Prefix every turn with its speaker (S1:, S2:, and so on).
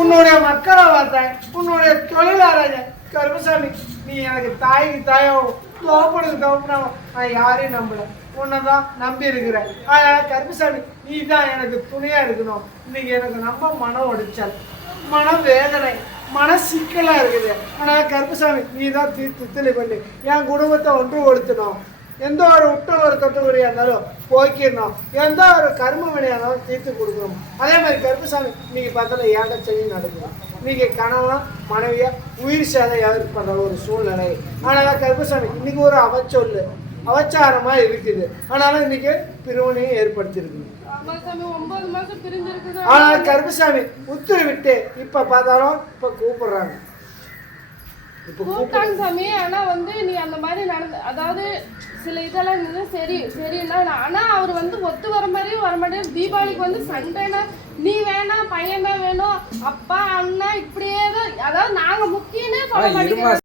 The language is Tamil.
S1: உன்னுடைய மக்களை பார்த்தேன் உன்னுடைய தொழிலாளர் கருமசாமி நீ எனக்கு தாய்க்கு தாயாவும் தோப்பனுக்கு தோப்பனாவும் நான் யாரையும் நம்பல. உன்னை தான் நம்பி இருக்கிறேன். அதனால கருமசாமி நீ தான் எனக்கு துணையா இருக்கணும். இன்னைக்கு எனக்கு ரொம்ப மனம் உடைச்சல் மன வேதனை மன சிக்கலாக இருக்குது. ஆனால் கருப்பசாமி நீ தான் தீர்த்து தித்தளி பண்ணி என் குடும்பத்தை ஒன்று கொடுத்தணும் எந்த ஒரு விட்ட ஒரு தொட்டுக்குறியா இருந்தாலும் போக்கிடணும். எந்த ஒரு கர்ம இருந்தாலும் தீர்த்து கொடுக்கணும். அதே மாதிரி கருப்பசாமி இன்னைக்கு பார்த்தால ஏகச்சனி நடக்கும் இன்னைக்கு கணவன் மனைவியா உயிர் சேதம் ஏற்படுற ஒரு சூழ்நிலை. அதனால கருப்பசாமி இன்னைக்கு ஒரு அவச்சொல்லு. அவச்சாரமா இருக்குது. ஆனாலும் இன்னைக்கு பிரிவினையும் ஏற்படுத்தியிருக்குது ஆனால் கருப்பசாமி உத்தரவு விட்டு இப்ப பார்த்தாலும் இப்ப கூப்பிடுறாங்க.
S2: கூப்பிட்டாங்க சாமி. ஆனா வந்து நீ அந்த மாதிரி நடந்து அதாவது சில இதெல்லாம் இருந்தது சரி சரின்னா ஆனா அவர் வந்து ஒத்து வர மாதிரியும் வர மாட்டேன் தீபாவளிக்கு வந்து சண்டைனா நீ வேணாம் பையன் தான் வேணும் அப்பா அண்ணா இப்படியே தான் அதாவது நாங்க முக்கியமே சொல்ல மாட்டேங்கிறோம்